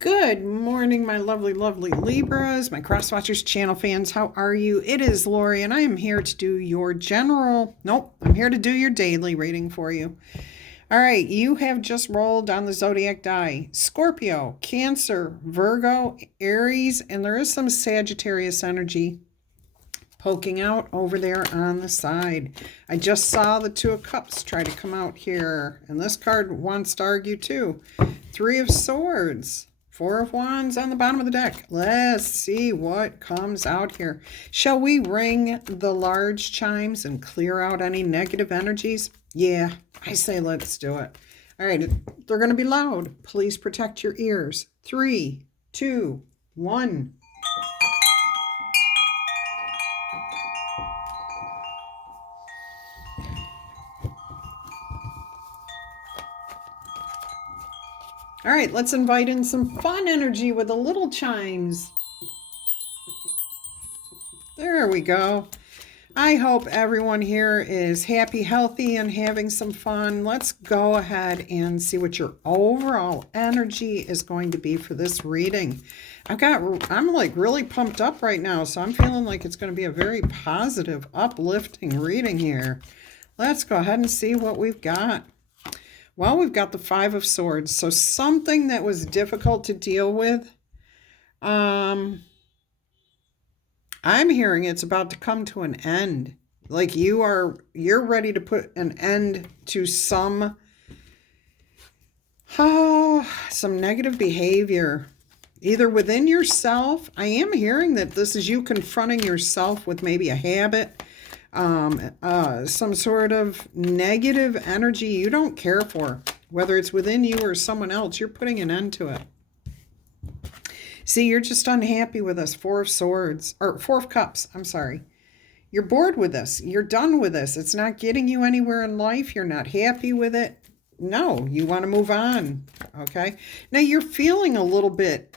Good morning, my lovely, lovely Libras, my Crosswatchers channel fans. How are you? It is Laurie, and I am here to do your I'm here to do your daily reading for you. All right, you have just rolled on the zodiac die. Scorpio, Cancer, Virgo, Aries, and there is some Sagittarius energy poking out over there on the side. I just saw the Two of Cups try to come out here, and this card wants to argue too. Three of Swords. Four of Wands on the bottom of the deck. Let's see what comes out here. Shall we ring the large chimes and clear out any negative energies? Yeah, I say let's do it. All right, they're going to be loud. Please protect your ears. 3, 2, 1. All right, let's invite in some fun energy with the little chimes. There we go. I hope everyone here is happy, healthy, and having some fun. Let's go ahead and see what your overall energy is going to be for this reading. I'm like really pumped up right now, so I'm feeling like it's going to be a very positive, uplifting reading here. Let's go ahead and see what we've got. Well, we've got the Five of Swords, so something that was difficult to deal with. I'm hearing it's about to come to an end. Like you're ready to put an end to some negative behavior, either within yourself. I am hearing that this is you confronting yourself with maybe a habit, some sort of negative energy you don't care for, whether it's within you or someone else. You're putting an end to it. See, you're just unhappy with this. Four of Cups. I'm sorry. You're bored with this. You're done with this. It's not getting you anywhere in life. You're not happy with it. No, you want to move on. Okay. Now you're feeling a little bit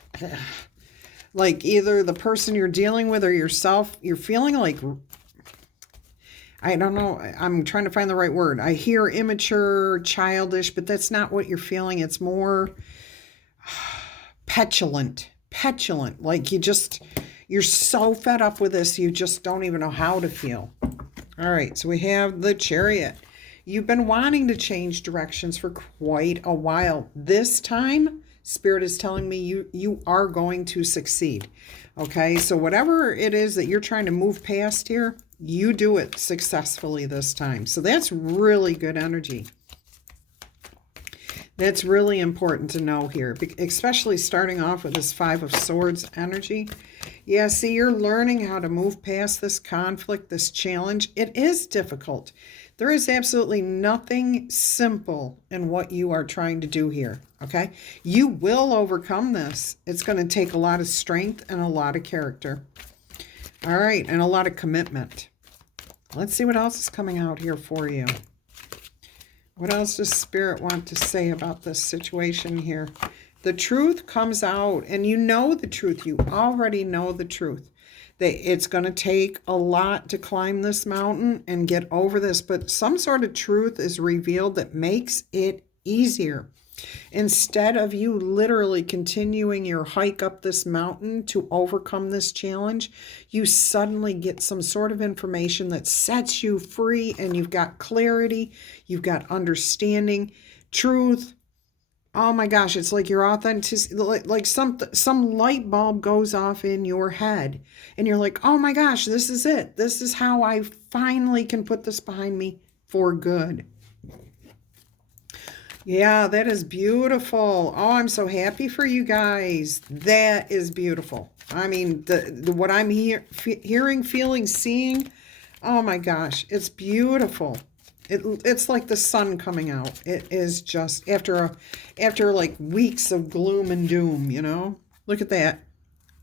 like either the person you're dealing with or yourself. You're feeling like, I don't know. I'm trying to find the right word. I hear immature, childish, but that's not what you're feeling. It's more petulant. Like you're so fed up with this, you just don't even know how to feel. All right, so we have the Chariot. You've been wanting to change directions for quite a while. This time, Spirit is telling me you are going to succeed. Okay, so whatever it is that you're trying to move past here, you do it successfully this time. So that's really good energy. That's really important to know here, especially starting off with this Five of Swords energy. Yeah, see, you're learning how to move past this conflict, this challenge. It is difficult. There is absolutely nothing simple in what you are trying to do here, okay? You will overcome this. It's going to take a lot of strength and a lot of character. All right, and a lot of commitment. Let's see what else is coming out here for you. What else does Spirit want to say about this situation here? The truth comes out, and you know the truth. You already know the truth. That it's going to take a lot to climb this mountain and get over this, but some sort of truth is revealed that makes it easier. Instead of you literally continuing your hike up this mountain to overcome this challenge, you suddenly get some sort of information that sets you free, and you've got clarity, you've got understanding, truth. Oh my gosh, it's like your authenticity, like some light bulb goes off in your head, and you're like, oh my gosh, this is it. This is how I finally can put this behind me for good. Yeah, that is beautiful. Oh, I'm so happy for you guys. That is beautiful. I mean, what I'm hearing, feeling, seeing, oh my gosh, it's beautiful. It's like the sun coming out. It is just after like weeks of gloom and doom, you know? Look at that.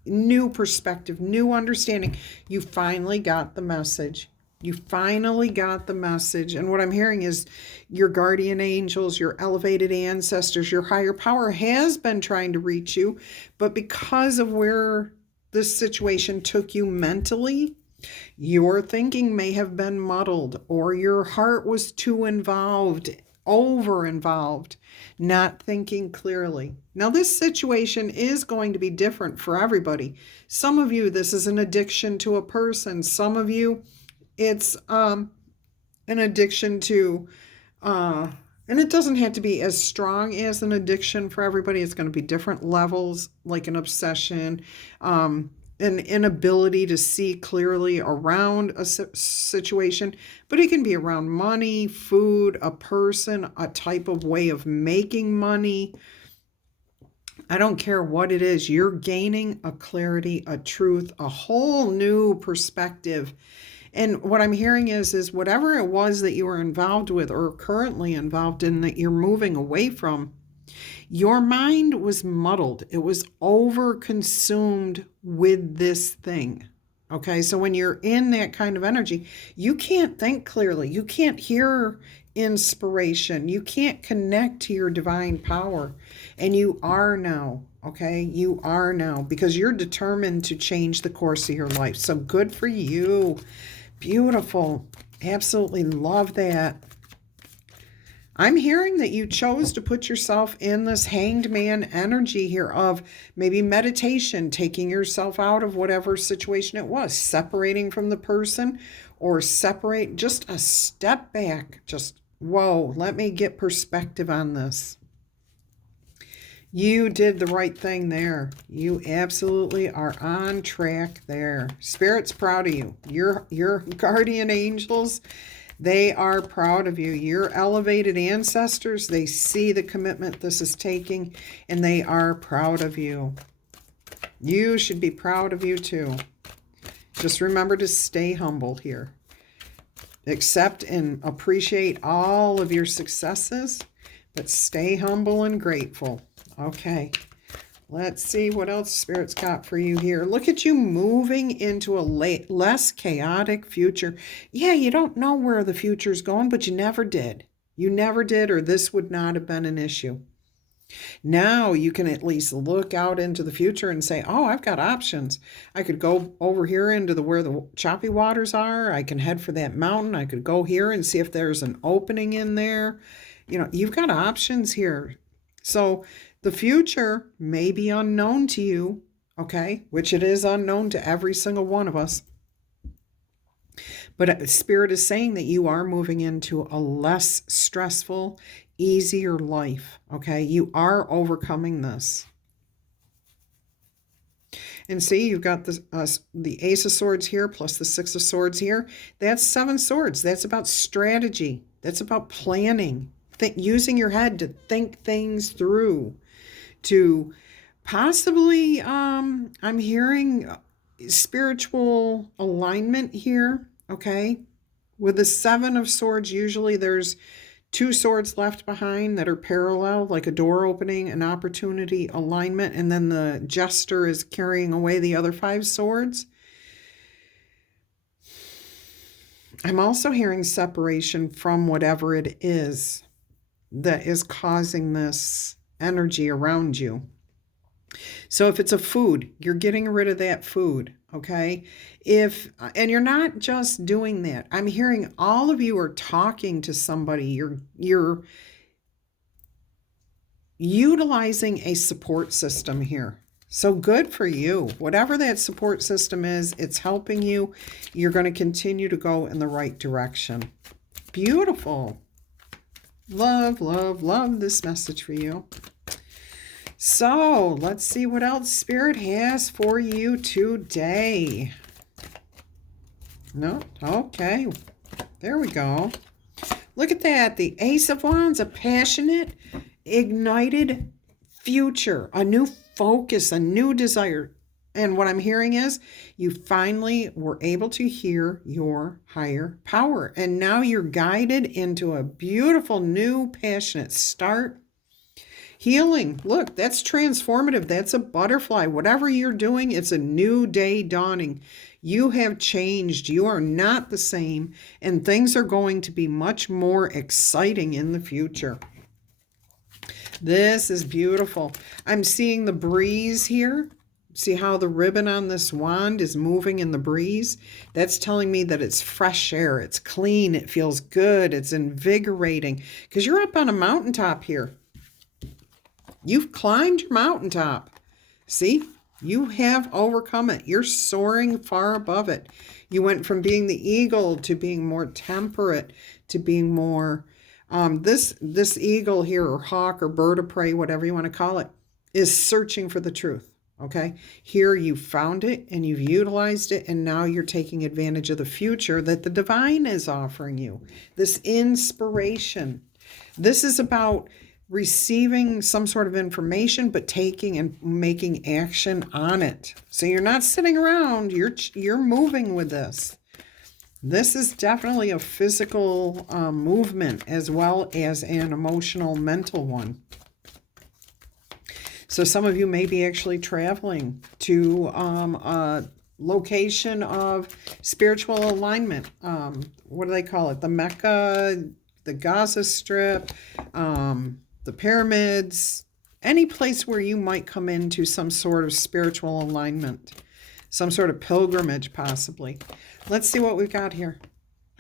New perspective, new understanding. You finally got the message. You finally got the message. And what I'm hearing is your guardian angels, your elevated ancestors, your higher power has been trying to reach you. But because of where this situation took you mentally, your thinking may have been muddled, or your heart was too involved, over involved, not thinking clearly. Now, this situation is going to be different for everybody. Some of you, this is an addiction to a person. Some of you, it's an addiction to, and it doesn't have to be as strong as an addiction for everybody. It's going to be different levels, like an obsession, an inability to see clearly around a situation, but it can be around money, food, a person, a type of way of making money. I don't care what it is. You're gaining a clarity, a truth, a whole new perspective. And what I'm hearing is whatever it was that you were involved with or currently involved in that you're moving away from, your mind was muddled. It was over-consumed with this thing. Okay, so when you're in that kind of energy, you can't think clearly. You can't hear inspiration. You can't connect to your divine power. And you are now, okay? You are now, because you're determined to change the course of your life. So good for you. Beautiful. Absolutely love that. I'm hearing that you chose to put yourself in this hanged man energy here of maybe meditation, taking yourself out of whatever situation it was, separating from the person, or separate, just a step back. Just, whoa, let me get perspective on this. You did the right thing there. You absolutely are on track there. Spirit's proud of you. Your guardian angels, they are proud of you. Your elevated ancestors, they see the commitment this is taking, and they are proud of you. You should be proud of you too. Just remember to stay humble here. Accept and appreciate all of your successes, but stay humble and grateful. Okay, let's see what else Spirit's got for you here. Look at you moving into a less chaotic future. Yeah, you don't know where the future's going, but you never did. You never did, or this would not have been an issue. Now you can at least look out into the future and say, oh, I've got options. I could go over here into where the choppy waters are. I can head for that mountain. I could go here and see if there's an opening in there. You know, you've got options here. So the future may be unknown to you, okay, which it is unknown to every single one of us. But Spirit is saying that you are moving into a less stressful, easier life, okay? You are overcoming this. And see, you've got the Ace of Swords here plus the Six of Swords here. That's 7 swords. That's about strategy. That's about planning, using your head to think things through. To possibly, I'm hearing spiritual alignment here, okay? With the 7 of Swords, usually there's 2 swords left behind that are parallel, like a door opening, an opportunity, alignment, and then the jester is carrying away the other 5 swords. I'm also hearing separation from whatever it is that is causing this energy around you. So if it's a food, you're getting rid of that food, okay? And you're not just doing that. I'm hearing all of you are talking to somebody. You're utilizing a support system here. So good for you. Whatever that support system is, it's helping you. You're going to continue to go in the right direction. Beautiful. Love, love, love this message for you. So let's see what else Spirit has for you today. No? Okay. There we go. Look at that. The Ace of Wands, a passionate, ignited future, a new focus, a new desire. And what I'm hearing is you finally were able to hear your higher power. And now you're guided into a beautiful, new, passionate start. Healing. Look, that's transformative. That's a butterfly. Whatever you're doing, it's a new day dawning. You have changed. You are not the same. And things are going to be much more exciting in the future. This is beautiful. I'm seeing the breeze here. See how the ribbon on this wand is moving in the breeze? That's telling me that it's fresh air, it's clean, it feels good, it's invigorating, because you're up on a mountaintop here. You've climbed your mountaintop. See? You have overcome it. You're soaring far above it. You went from being the eagle to being more temperate, to being more... this eagle here, or hawk, or bird of prey, whatever you want to call it, is searching for the truth. Okay? Here you found it and you've utilized it, and now you're taking advantage of the future that the divine is offering you. This inspiration. This is about receiving some sort of information, but taking and making action on it. So you're not sitting around, you're moving with this. This is definitely a physical movement as well as an emotional, mental one. So some of you may be actually traveling to a location of spiritual alignment. What do they call it? The Mecca, the Gaza Strip, the pyramids, any place where you might come into some sort of spiritual alignment, some sort of pilgrimage possibly. Let's see what we've got here.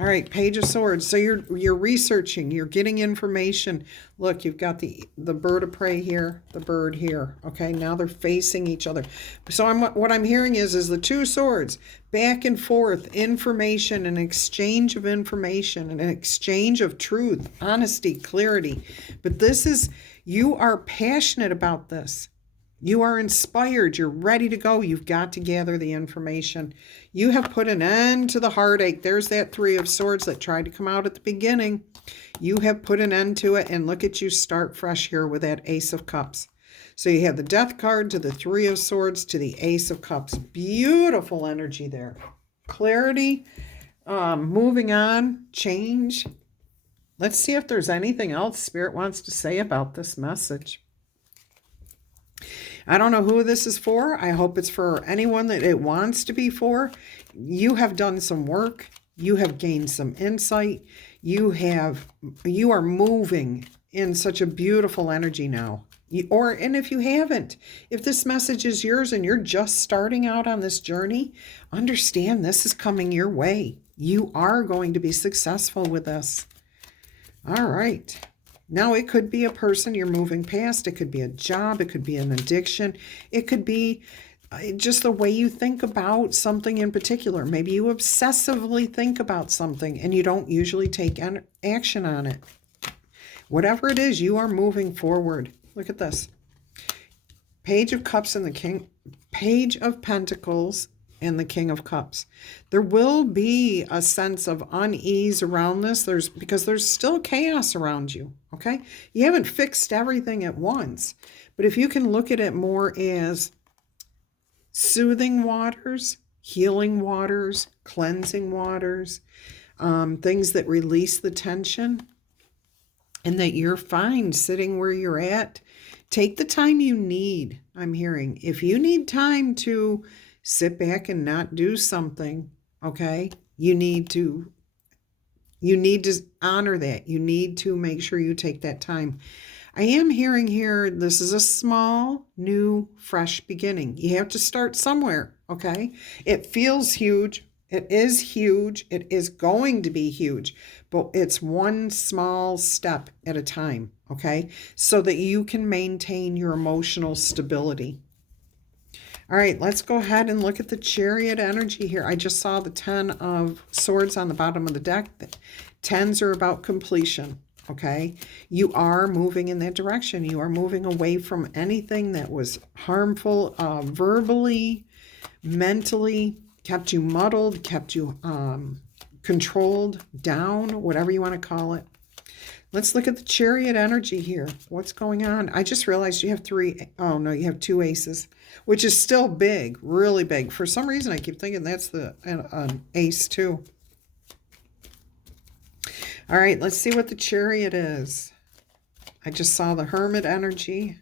All right, Page of Swords. So you're researching, you're getting information. Look, you've got the bird of prey here, the bird here. Okay, now they're facing each other. So what I'm hearing is the two swords, back and forth, information, an exchange of information, an exchange of truth, honesty, clarity. But this is, you are passionate about this. You are inspired. You're ready to go. You've got to gather the information. You have put an end to the heartache. There's that Three of Swords that tried to come out at the beginning. You have put an end to it, and look at you start fresh here with that Ace of Cups. So you have the Death card to the Three of Swords to the Ace of Cups. Beautiful energy there. Clarity, moving on, change. Let's see if there's anything else Spirit wants to say about this message. I don't know who this is for. I hope it's for anyone that it wants to be for. You have done some work. You have gained some insight. You are moving in such a beautiful energy now. And if you haven't, if this message is yours and you're just starting out on this journey, understand this is coming your way. You are going to be successful with this. All right. Now, it could be a person you're moving past. It could be a job. It could be an addiction. It could be just the way you think about something in particular. Maybe you obsessively think about something and you don't usually take action on it. Whatever it is, you are moving forward. Look at this. Page of Cups and the King. Page of Pentacles and the King of Cups. There will be a sense of unease around this. Because there's still chaos around you, okay? You haven't fixed everything at once. But if you can look at it more as soothing waters, healing waters, cleansing waters, things that release the tension, and that you're fine sitting where you're at, take the time you need, I'm hearing. If you need time to sit back and not do something, okay? You need to honor that. You need to make sure you take that time. I am hearing here, this is a small, new, fresh beginning. You have to start somewhere, okay? It feels huge. It is huge. It is going to be huge, but it's one small step at a time, okay? So that you can maintain your emotional stability. All right, let's go ahead and look at the Chariot energy here. I just saw the 10 of Swords on the bottom of the deck. The 10s are about completion, okay? You are moving in that direction. You are moving away from anything that was harmful, verbally, mentally, kept you muddled, kept you controlled, down, whatever you want to call it. Let's look at the Chariot energy here. What's going on? I just realized you have you have two aces, which is still big, really big. For some reason, I keep thinking that's an ace too. All right, let's see what the Chariot is. I just saw the Hermit energy.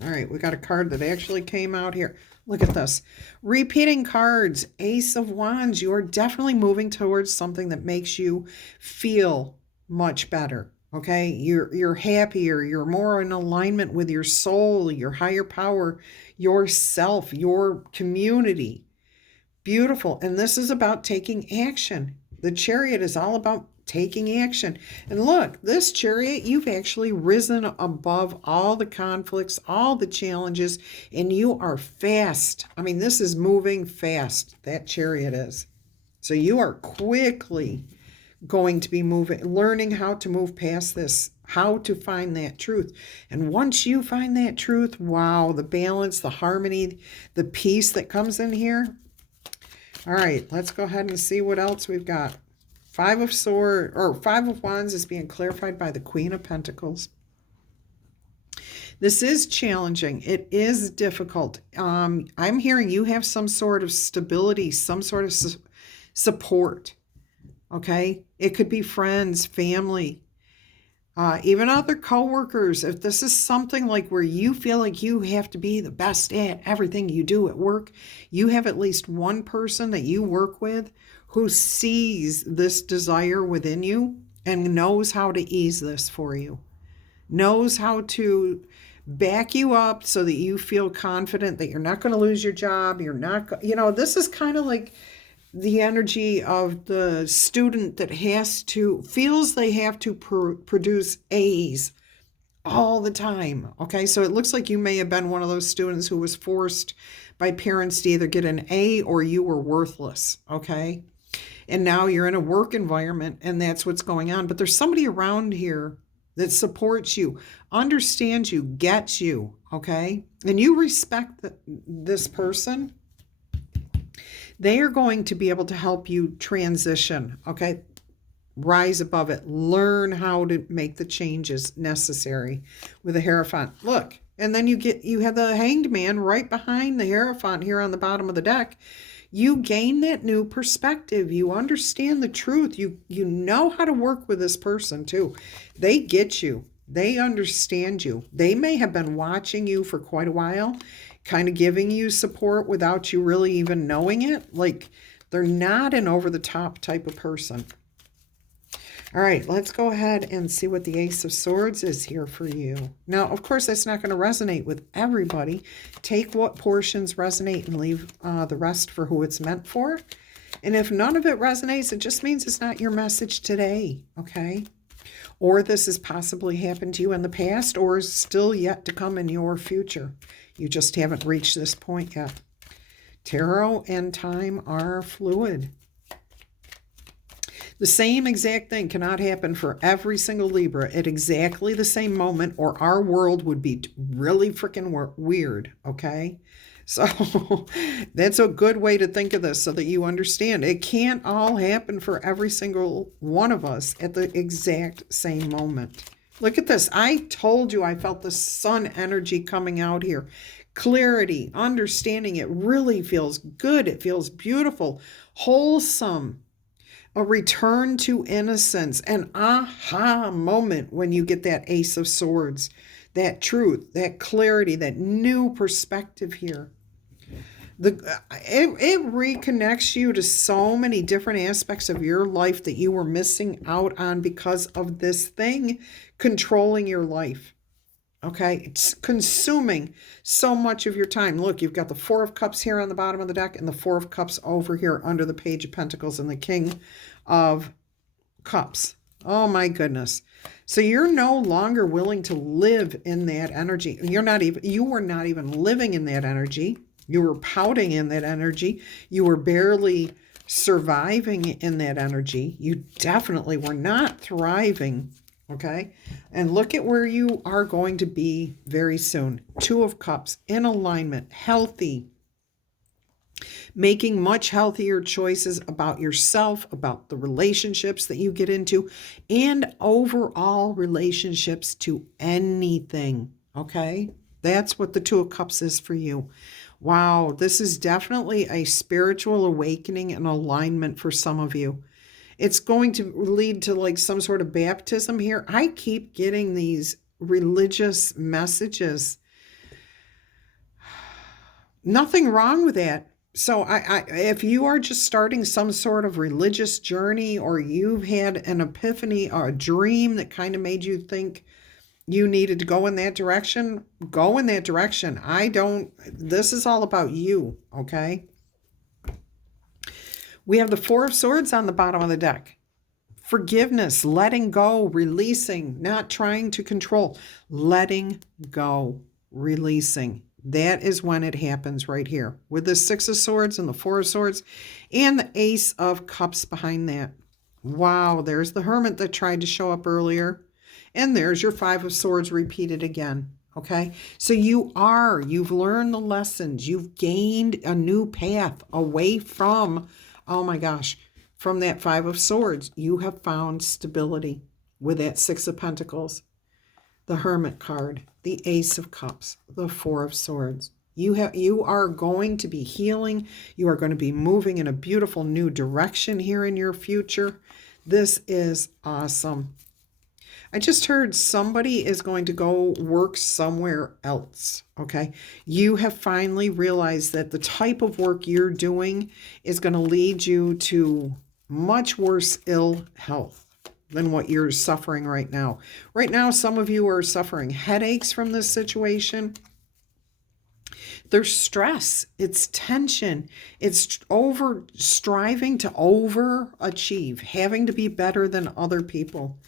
All right, we got a card that actually came out here. Look at this. Repeating cards, Ace of Wands. You are definitely moving towards something that makes you feel much better. Okay, you're happier, you're more in alignment with your soul, your higher power, yourself, your community. Beautiful. And this is about taking action. The chariot is all about taking action. And look, this chariot, you've actually risen above all the conflicts, all the challenges, and you are fast. I mean, this is moving fast. That chariot is. So you are quickly going to be learning how to move past this, how to find that truth. And once you find that truth, wow, the balance, the harmony, the peace that comes in here. All right, let's go ahead and see what else we've got. Five of Wands is being clarified by the Queen of Pentacles. This is challenging. It is difficult. I'm hearing you have some sort of stability, some sort of support. Okay? It could be friends, family, even other coworkers. If this is something like where you feel like you have to be the best at everything you do at work, you have at least one person that you work with who sees this desire within you and knows how to ease this for you, knows how to back you up so that you feel confident that you're not going to lose your job. You're not, this is kind of like the energy of the student that feels they have to produce A's all the time. Okay, so it looks like you may have been one of those students who was forced by parents to either get an A or you were worthless. Okay, and now you're in a work environment and that's what's going on. But there's somebody around here that supports you, understands you, gets you. Okay, and you respect this person. They are going to be able to help you transition, okay? Rise above it. Learn how to make the changes necessary with the Hierophant. Look, and then you have the Hanged Man right behind the Hierophant here on the bottom of the deck. You gain that new perspective. You understand the truth. You know how to work with this person too. They get you. They understand you. They may have been watching you for quite a while, kind of giving you support without you really even knowing it. Like, they're not an over-the-top type of person. All right, let's go ahead and see what the Ace of Swords is here for you. Now, of course, that's not going to resonate with everybody. Take what portions resonate and leave the rest for who it's meant for. And if none of it resonates, it just means it's not your message today, okay? Or this has possibly happened to you in the past or is still yet to come in your future. You just haven't reached this point yet. Tarot and time are fluid. The same exact thing cannot happen for every single Libra at exactly the same moment, or our world would be really freaking weird, okay? So that's a good way to think of this so that you understand. It can't all happen for every single one of us at the exact same moment. Look at this. I told you I felt the sun energy coming out here. Clarity, understanding. It really feels good. It feels beautiful, wholesome. A return to innocence, an aha moment when you get that Ace of Swords, that truth, that clarity, that new perspective here. It reconnects you to so many different aspects of your life that you were missing out on because of this thing controlling your life. Okay, it's consuming so much of your time. Look, you've got the Four of Cups here on the bottom of the deck and the Four of Cups over here under the Page of Pentacles and the King of Cups. Oh my goodness. So you're no longer willing to live in that energy. You were not even living in that energy. You were pouting in that energy. You were barely surviving in that energy. You definitely were not thriving. Okay, and look at where you are going to be very soon. Two of Cups, in alignment, healthy, making much healthier choices about yourself, about the relationships that you get into, and overall relationships to anything. Okay, that's what the Two of Cups is for you. Wow, this is definitely a spiritual awakening and alignment for some of you. It's going to lead to like some sort of baptism here. I keep getting these religious messages. Nothing wrong with that. So if you are just starting some sort of religious journey, or you've had an epiphany or a dream that kind of made you think you needed to go in that direction, go in that direction. This is all about you, okay? We have the Four of Swords on the bottom of the deck. Forgiveness, letting go, releasing, not trying to control, letting go, releasing. That is when it happens right here with the Six of Swords and the Four of Swords and the Ace of Cups behind that. Wow, there's the Hermit that tried to show up earlier. And there's your Five of Swords repeated again. Okay, so you've learned the lessons. You've gained a new path away from, oh my gosh, from that Five of Swords. You have found stability with that Six of Pentacles, the Hermit card, the Ace of Cups, the Four of Swords. You are going to be healing. You are going to be moving in a beautiful new direction here in your future. This is awesome. I just heard somebody is going to go work somewhere else, okay? You have finally realized that the type of work you're doing is going to lead you to much worse ill health than what you're suffering right now. Right now, some of you are suffering headaches from this situation. There's stress, it's tension, it's striving to overachieve, having to be better than other people,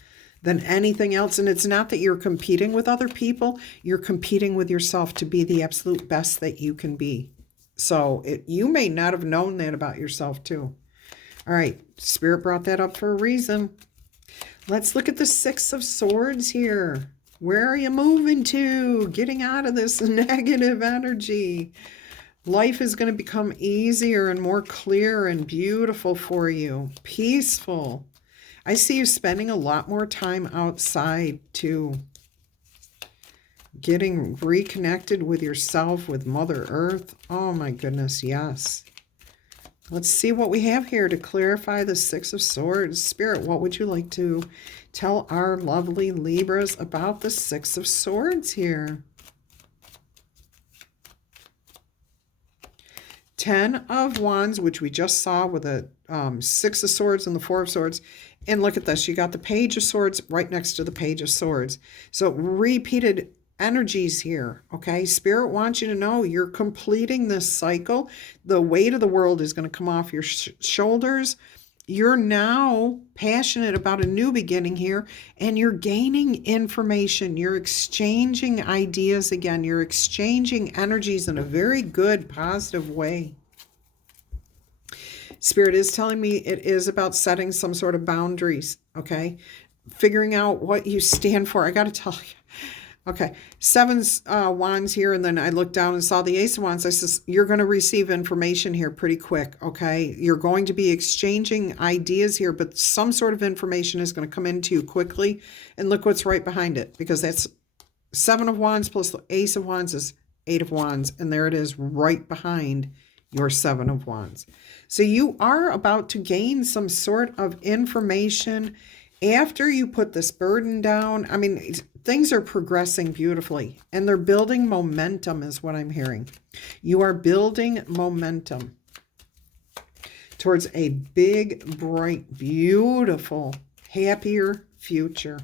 than anything else. And it's not that you're competing with other people, you're competing with yourself to be the absolute best that you can be. So you may not have known that about yourself too. All right, Spirit brought that up for a reason. Let's look at the Six of Swords here. Where are you moving to? Getting out of this negative energy. Life is going to become easier and more clear and beautiful for you. Peaceful. I see you spending a lot more time outside too. Getting reconnected with yourself, with Mother Earth. Oh my goodness, yes. Let's see what we have here to clarify the Six of Swords. Spirit, what would you like to tell our lovely Libras about the Six of Swords here? 10 of Wands, which we just saw with the Six of Swords and the Four of Swords. And look at this. You got the Page of Swords right next to the Page of Swords. So repeated energies here, okay? Spirit wants you to know you're completing this cycle. The weight of the world is going to come off your shoulders. You're now passionate about a new beginning here, and you're gaining information. You're exchanging ideas again. You're exchanging energies in a very good, positive way. Spirit is telling me it is about setting some sort of boundaries, okay? Figuring out what you stand for. I got to tell you. Okay, 7 Wands here, and then I looked down and saw the Ace of Wands. I says, you're going to receive information here pretty quick, okay? You're going to be exchanging ideas here, but some sort of information is going to come into you quickly. And look what's right behind it, because that's 7 of Wands plus the Ace of Wands is 8 of Wands, and there it is right behind your 7 of Wands. So you are about to gain some sort of information after you put this burden down. I mean, things are progressing beautifully, and they're building momentum is what I'm hearing. You are building momentum towards a big, bright, beautiful, happier future.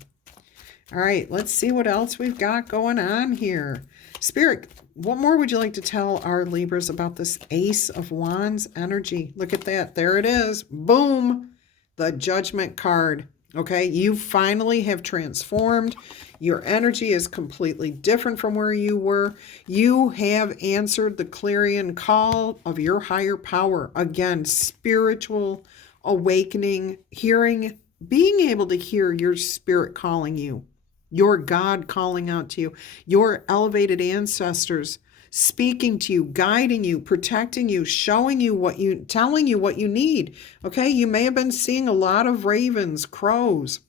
All right, let's see what else we've got going on here. Spirit, what more would you like to tell our Libras about this Ace of Wands energy? Look at that. There it is. Boom. The Judgment card. Okay, you finally have transformed. Your energy is completely different from where you were. You have answered the clarion call of your higher power. Again, spiritual awakening, hearing, being able to hear your spirit calling you, your God calling out to you, your elevated ancestors speaking to you, guiding you, protecting you, showing you telling you what you need. Okay, you may have been seeing a lot of ravens, crows.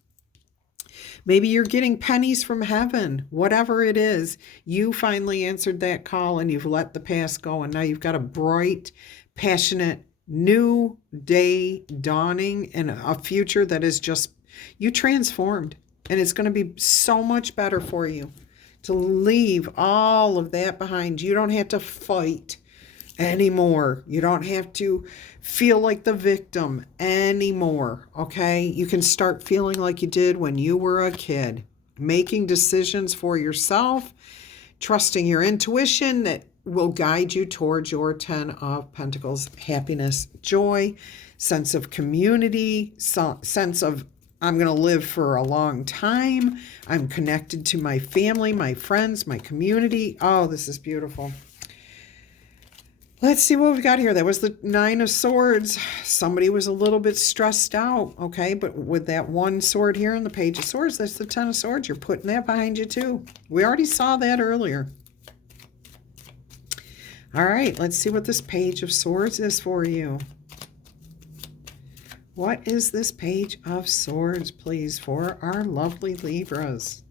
Maybe you're getting pennies from heaven. Whatever it is, you finally answered that call and you've let the past go. And now you've got a bright, passionate, new day dawning and a future that is just, you transformed. And it's going to be so much better for you to leave all of that behind. You don't have to fight anymore. You don't have to feel like the victim anymore, okay? You can start feeling like you did when you were a kid, making decisions for yourself, trusting your intuition that will guide you towards your 10 of Pentacles, happiness, joy, sense of community, sense of I'm going to live for a long time. I'm connected to my family, my friends, my community. Oh, this is beautiful. Let's see what we got here. That was the 9 of Swords. Somebody was a little bit stressed out, okay? But with that 1 sword here and the Page of Swords, that's the 10 of Swords. You're putting that behind you too. We already saw that earlier. All right, let's see what this Page of Swords is for you. What is this Page of Swords, please, for our lovely Libras?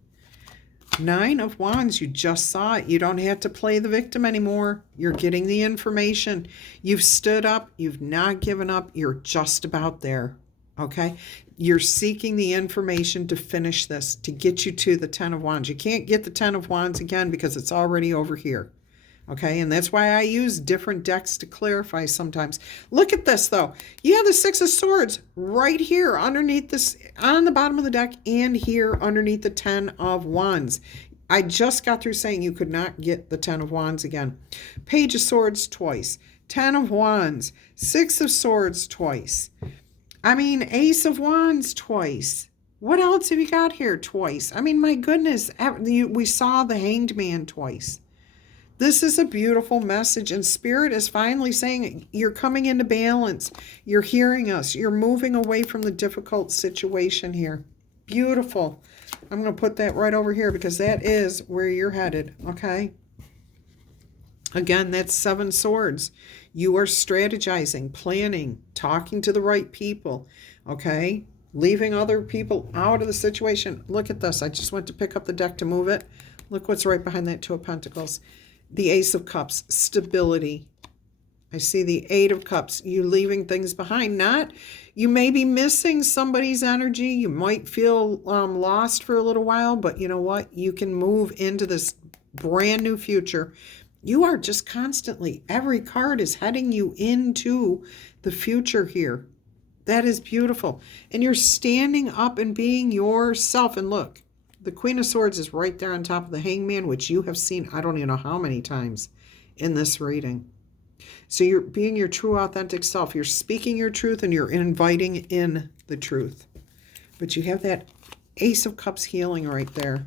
9 of Wands, you just saw it. You don't have to play the victim anymore. You're getting the information. You've stood up. You've not given up. You're just about there, okay? You're seeking the information to finish this, to get you to the 10 of Wands. You can't get the 10 of Wands again because it's already over here, okay? And that's why I use different decks to clarify sometimes. Look at this, though. You have the 6 of Swords right here underneath this, on the bottom of the deck, and here underneath the 10 of Wands. I just got through saying you could not get the 10 of Wands again. Page of Swords twice. 10 of Wands. 6 of Swords twice. I mean, Ace of Wands twice. What else have you got here twice? I mean, my goodness. We saw the Hanged Man twice. This is a beautiful message, and Spirit is finally saying you're coming into balance. You're hearing us. You're moving away from the difficult situation here. Beautiful. I'm going to put that right over here because that is where you're headed, okay? Again, that's 7 swords. You are strategizing, planning, talking to the right people, okay? Leaving other people out of the situation. Look at this. I just went to pick up the deck to move it. Look what's right behind that 2 of Pentacles. The Ace of Cups, stability. I see the 8 of Cups, you leaving things behind. You may be missing somebody's energy. You might feel lost for a little while, but you know what? You can move into this brand new future. You are just constantly, every card is heading you into the future here. That is beautiful. And you're standing up and being yourself. And look, the Queen of Swords is right there on top of the Hangman, which you have seen I don't even know how many times in this reading. So you're being your true authentic self. You're speaking your truth and you're inviting in the truth. But you have that Ace of Cups healing right there.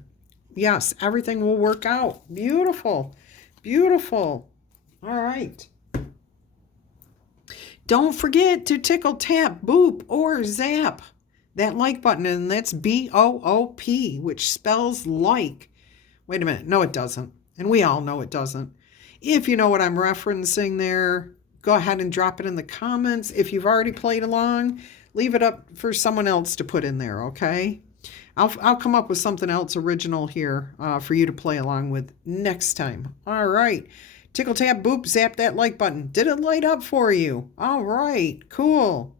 Yes, everything will work out. Beautiful. Beautiful. All right. Don't forget to tickle, tap, boop, or zap that like button, and that's B-O-O-P, which spells like. Wait a minute. No, it doesn't. And we all know it doesn't. If you know what I'm referencing there, go ahead and drop it in the comments. If you've already played along, leave it up for someone else to put in there, okay? I'll come up with something else original here for you to play along with next time. All right. Tickle, tap, boop, zap that like button. Did it light up for you? All right. Cool.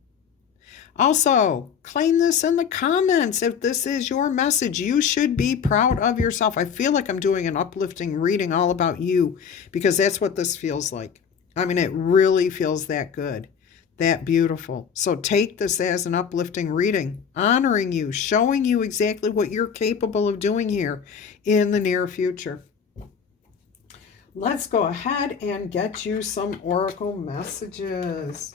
Also, claim this in the comments. If this is your message, you should be proud of yourself. I feel like I'm doing an uplifting reading all about you because that's what this feels like. I mean, it really feels that good, that beautiful. So take this as an uplifting reading, honoring you, showing you exactly what you're capable of doing here in the near future. Let's go ahead and get you some oracle messages.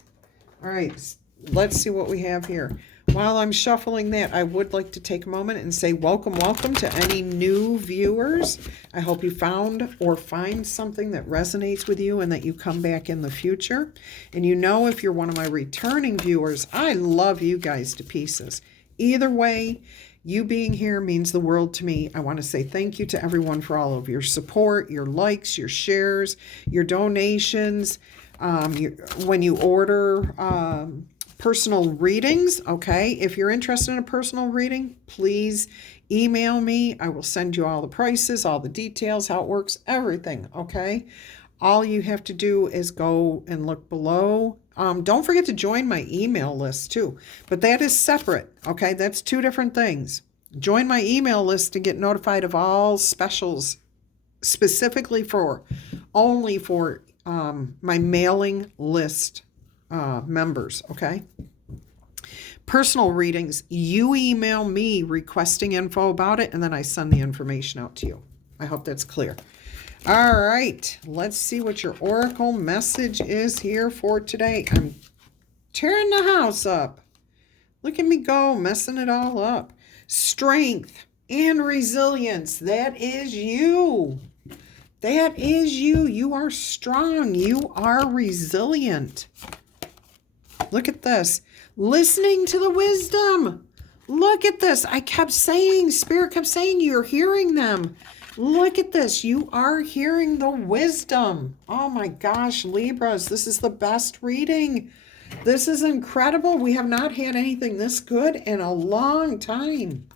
All right. Let's see what we have here. While I'm shuffling that, I would like to take a moment and say welcome to any new viewers. I hope you found or find something that resonates with you and that you come back in the future. And you know, if you're one of my returning viewers, I love you guys to pieces. Either way, you being here means the world to me. I want to say thank you to everyone for all of your support, your likes, your shares, your donations. When you order personal readings, okay? If you're interested in a personal reading, please email me. I will send you all the prices, all the details, how it works, everything, okay? All you have to do is go and look below. Don't forget to join my email list too, but that is separate, okay? That's 2 different things. Join my email list to get notified of all specials specifically only for my mailing list members, okay? Personal readings, you email me requesting info about it, and then I send the information out to you. I hope that's clear. All right, let's see what your oracle message is here for today. I'm tearing the house up. Look at me go, messing it all up. Strength and resilience, that is you. That is you. You are strong. You are resilient. Look at this. Listening to the wisdom. Look at this. I kept saying, Spirit kept saying, you're hearing them. Look at this. You are hearing the wisdom. Oh my gosh, Libras, this is the best reading. This is incredible. We have not had anything this good in a long time.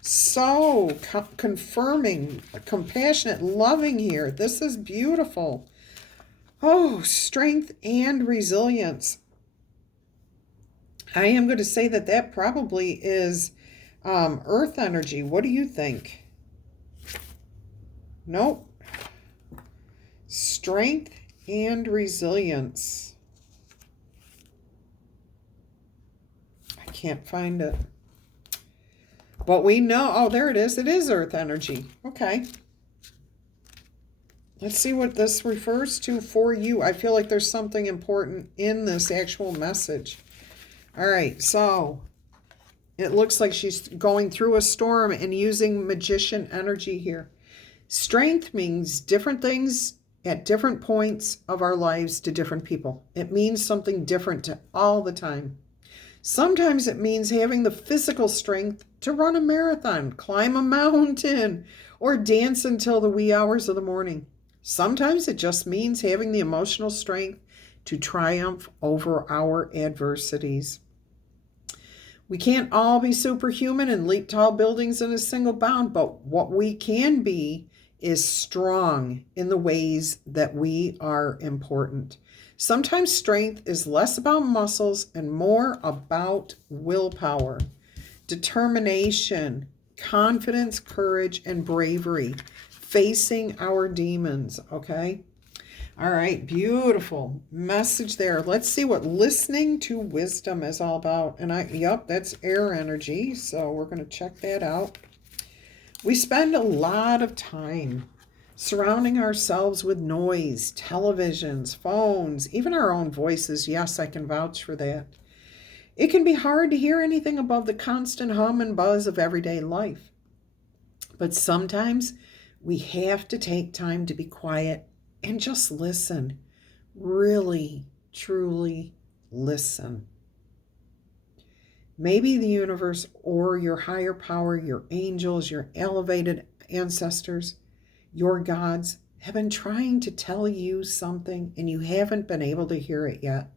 So confirming, compassionate, loving here. This is beautiful. Oh, strength and resilience. I am going to say that that probably is earth energy. What do you think? Nope. Strength and resilience. I can't find it. But we know, oh, there it is. It is earth energy. Okay. Let's see what this refers to for you. I feel like there's something important in this actual message. All right, so it looks like she's going through a storm and using magician energy here. Strength means different things at different points of our lives to different people. It means something different to all the time. Sometimes it means having the physical strength to run a marathon, climb a mountain, or dance until the wee hours of the morning. Sometimes it just means having the emotional strength to triumph over our adversities. We can't all be superhuman and leap tall buildings in a single bound, but what we can be is strong in the ways that we are important. Sometimes strength is less about muscles and more about willpower, determination, confidence, courage, and bravery, facing our demons, okay? All right, beautiful message there. Let's see what listening to wisdom is all about. And yep, that's air energy, so we're going to check that out. We spend a lot of time surrounding ourselves with noise, televisions, phones, even our own voices. Yes, I can vouch for that. It can be hard to hear anything above the constant hum and buzz of everyday life. But sometimes we have to take time to be quiet and just listen. Really, truly listen. Maybe the universe or your higher power, your angels, your elevated ancestors, your gods have been trying to tell you something and you haven't been able to hear it yet.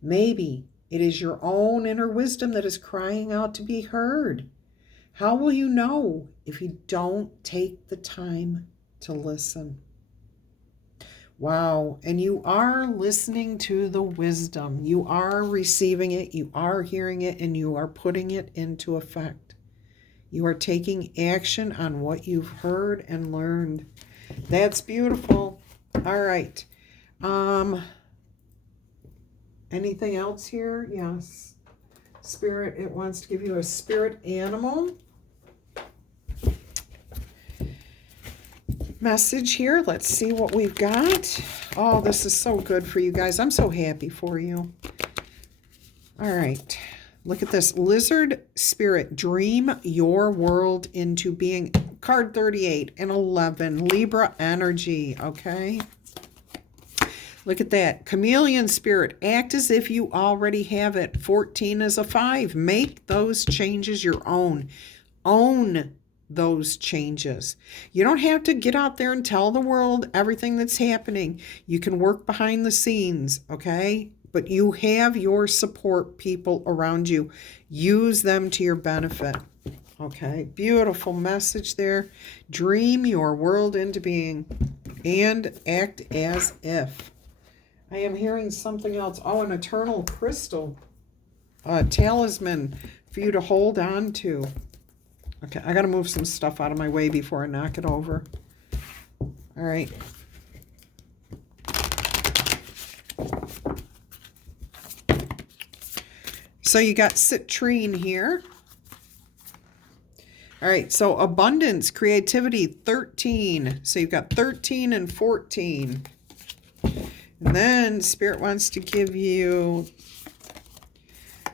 Maybe it is your own inner wisdom that is crying out to be heard. How will you know if you don't take the time to listen? Wow, and you are listening to the wisdom. You are receiving it, you are hearing it, and you are putting it into effect. You are taking action on what you've heard and learned. That's beautiful. All right. Anything else here? Yes. Spirit, it wants to give you a spirit animal message here. Let's see what we've got. Oh, this is so good for you guys. I'm so happy for you. All right. Look at this. Lizard spirit, dream your world into being. Card 38 and 11. Libra energy. Okay. Look at that. Chameleon spirit, act as if you already have it. 14 is a 5. Make those changes your own. Own those changes. You don't have to get out there and tell the world everything that's happening. You can work behind the scenes, okay? But you have your support people around you. Use them to your benefit. Okay, beautiful message there. Dream your world into being and act as if. I am hearing something else. Oh, an eternal crystal. A talisman for you to hold on to. Okay, I got to move some stuff out of my way before I knock it over. All right. So you got citrine here. All right, so abundance, creativity, 13. So you've got 13 and 14. And then Spirit wants to give you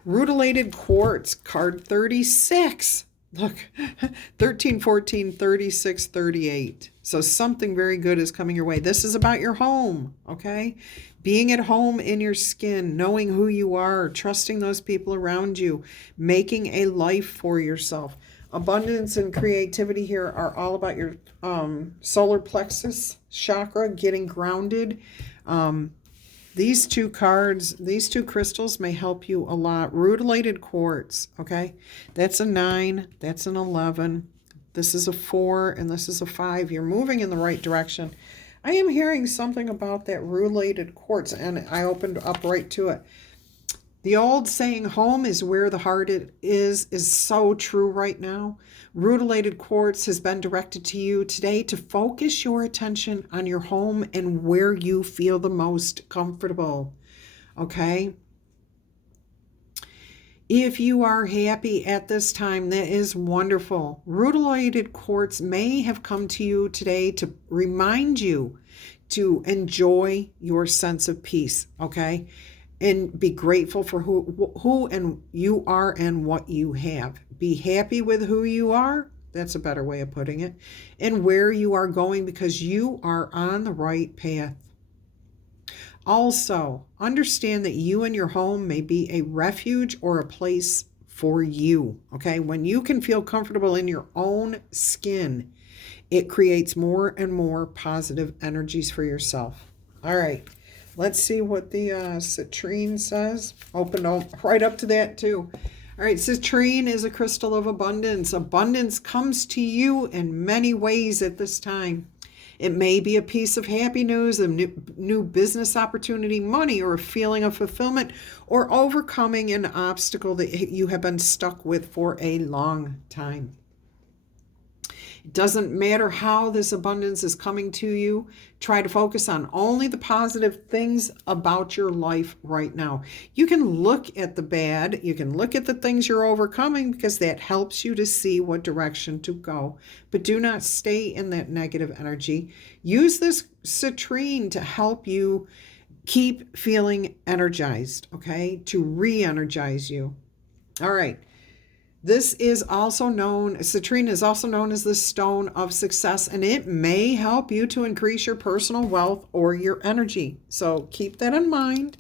rutilated quartz, card 36. Look, 13, 14, 36, 38. So something very good is coming your way. This is about your home, okay? Being at home in your skin, knowing who you are, trusting those people around you, making a life for yourself. Abundance and creativity here are all about your solar plexus chakra, getting grounded. These two cards, these two crystals may help you a lot. Rutilated quartz, okay? That's a 9, that's an 11. This is a 4, and this is a 5. You're moving in the right direction. I am hearing something about that rutilated quartz, and I opened up right to it. The old saying, home is where the heart is so true right now. Rutilated quartz has been directed to you today to focus your attention on your home and where you feel the most comfortable, okay? If you are happy at this time, that is wonderful. Rutilated quartz may have come to you today to remind you to enjoy your sense of peace, okay? And be grateful for who and you are and what you have. Be happy with who you are. That's a better way of putting it. And where you are going, because you are on the right path. Also, understand that you and your home may be a refuge or a place for you. Okay? When you can feel comfortable in your own skin, it creates more and more positive energies for yourself. All right. Let's see what the citrine says. Open right up to that too. All right, citrine is a crystal of abundance. Abundance comes to you in many ways at this time. It may be a piece of happy news, a new business opportunity, money, or a feeling of fulfillment, or overcoming an obstacle that you have been stuck with for a long time. It doesn't matter how this abundance is coming to you. Try to focus on only the positive things about your life right now. You can look at the bad. You can look at the things you're overcoming, because that helps you to see what direction to go. But do not stay in that negative energy. Use this citrine to help you keep feeling energized, okay? To re-energize you. All right. This is also known, citrine is also known as the stone of success, and it may help you to increase your personal wealth or your energy. So keep that in mind.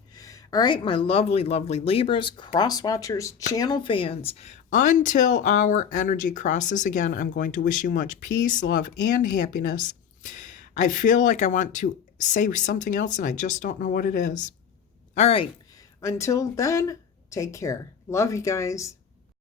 All right, my lovely, lovely Libras, cross watchers, channel fans, until our energy crosses again, I'm going to wish you much peace, love, and happiness. I feel like I want to say something else, and I just don't know what it is. All right, until then, take care. Love you guys.